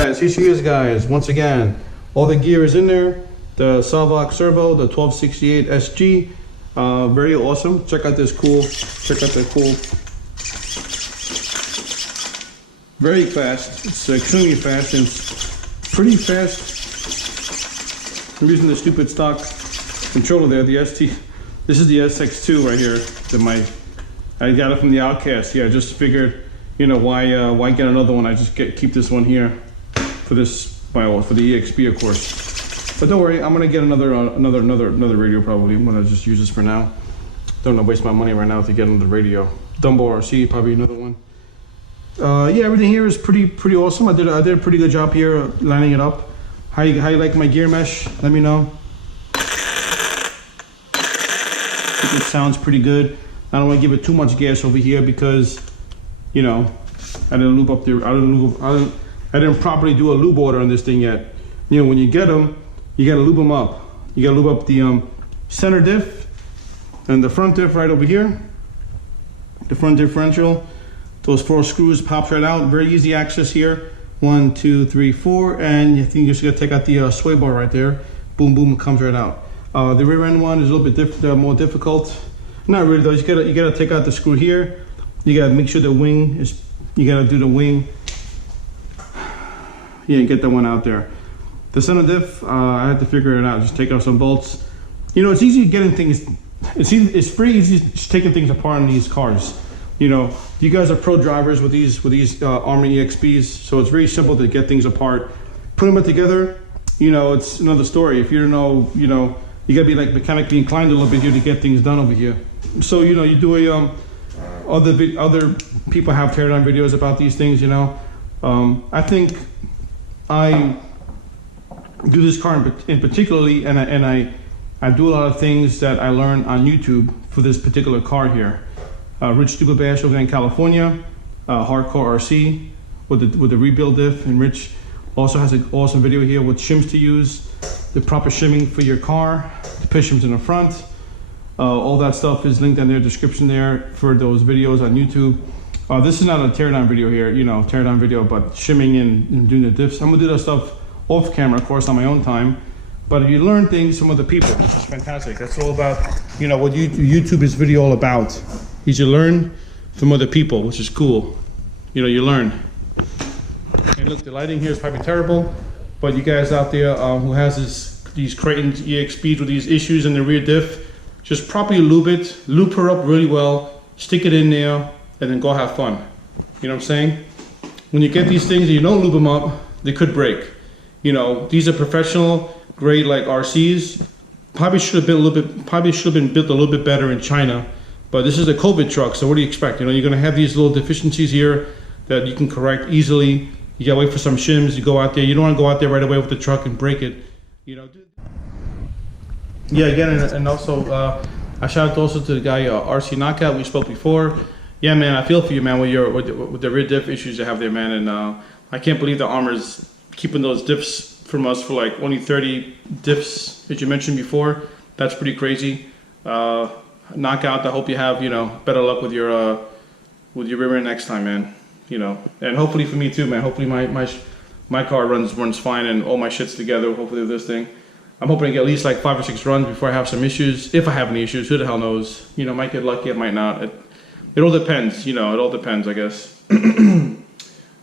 Here she is, guys. Once again, all the gear is in there. The Salvox servo, the 1268 SG, very awesome. Check out this cool. Check out that cool. Very fast. It's extremely fast and pretty fast. I'm using the stupid stock controller there, the ST. This is the SX2 right here. I got it from the Outcast. Yeah, I just figured, you know, why get another one? I just keep this one here for this, well, for the EXB, of course. But don't worry, I'm gonna get another radio probably. I'm gonna just use this for now. Don't wanna waste my money right now to get another radio. Dumbo RC, probably another one. Yeah, everything here is pretty awesome. I did a pretty good job here lining it up. How you like my gear mesh? Let me know. I think it sounds pretty good. I don't want to give it too much gas over here because, you know, I didn't lube up the. I didn't properly do a lube order on this thing yet. You know, when you get them, you gotta lube them up. You gotta lube up the center diff and the front diff right over here. The front differential. Those 4 screws pops right out. Very easy access here. 1, 2, 3, 4, and I think you just gotta take out the sway bar right there. Boom, boom, it comes right out. The rear end one is a little bit more difficult. Not really though. You gotta take out the screw here. You gotta make sure the wing is. You gotta do the wing. Yeah, get that one out there. The center diff, I had to figure it out. Just take out some bolts. You know, it's easy getting things. It's pretty easy just taking things apart in these cars. You know, you guys are pro drivers with these Army EXBs, so it's very simple to get things apart. Put them together, you know, it's another story. If you don't know, you know, you gotta be like mechanically inclined a little bit here to get things done over here. So, you know, you do a other people have teardown videos about these things, you know. I think I do this car in particularly, and I do a lot of things that I learned on YouTube for this particular car here. Rich Dugabash over there in California, Hardcore RC with the rebuild diff, and Rich also has an awesome video here with shims to use, the proper shimming for your car, the push shims in the front. All that stuff is linked in their description there for those videos on YouTube. This is not a teardown video here, you know, teardown video, but shimming and doing the diffs. I'm gonna do that stuff off camera, of course, on my own time. But if you learn things from other people, which is fantastic. That's all about, you know, what YouTube is video all about. Is you learn from other people, which is cool. You know, you learn. And look, the lighting here is probably terrible, but you guys out there who has these Kraton EXBs with these issues in the rear diff, just properly lube it, lube her up really well, stick it in there, and then go have fun. You know what I'm saying? When you get these things and you don't lube them up, they could break. You know, these are professional grade like RCs. Probably should have been built a little bit better in China. But this is a COVID truck, so what do you expect? You know, you're gonna have these little deficiencies here that you can correct easily. You gotta wait for some shims. You go out there. You don't want to go out there right away with the truck and break it. You know. Yeah, again, and also I shout out also to the guy RC Knockout. We spoke before. Yeah, man, I feel for you, man, with the rear diff issues you have there, man. And I can't believe the Armor's keeping those diffs from us for like only 30 diffs, as you mentioned before. That's pretty crazy. Knockout, I hope you have, you know, better luck with your rear end next time, man. You know, and hopefully for me too, man. Hopefully my car runs fine and all my shit's together. Hopefully with this thing, I'm hoping to get at least like 5 or 6 runs before I have some issues. If I have any issues, who the hell knows? You know, might get lucky, I might not. It all depends. You know, it all depends, I guess.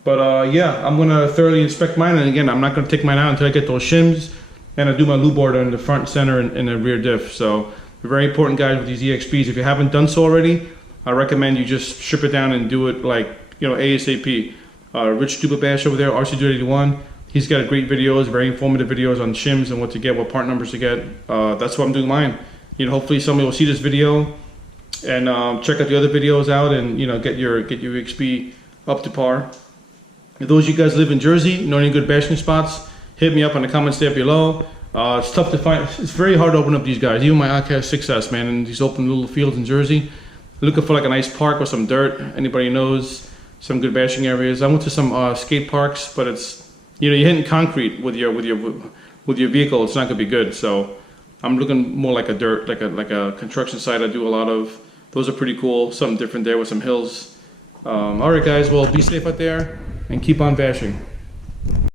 But yeah, I'm gonna thoroughly inspect mine, and again, I'm not gonna take mine out until I get those shims and I do my lube order in the front, center, and the rear diff. So. Very important, guys, with these EXBs. If you haven't done so already, I recommend you just strip it down and do it like, you know, ASAP. Rich Dugabash over there, RC281, he's got great videos, very informative videos on shims and what to get, what part numbers to get. That's what I'm doing mine. You know, hopefully somebody will see this video and check out the other videos out, and you know, get your EXB up to par. If those of you guys live in Jersey, know any good bashing spots, hit me up in the comments there below. It's tough to find. It's very hard to open up these guys. Even my Outcast 6S, man, in these open little fields in Jersey. Looking for like a nice park with some dirt. Anybody knows some good bashing areas? I went to some skate parks, but it's, you know, you're hitting concrete with your vehicle. It's not gonna be good. So I'm looking more like a dirt, like a construction site. I do a lot of. Those are pretty cool. Something different there with some hills. All right, guys. Well, be safe out there and keep on bashing.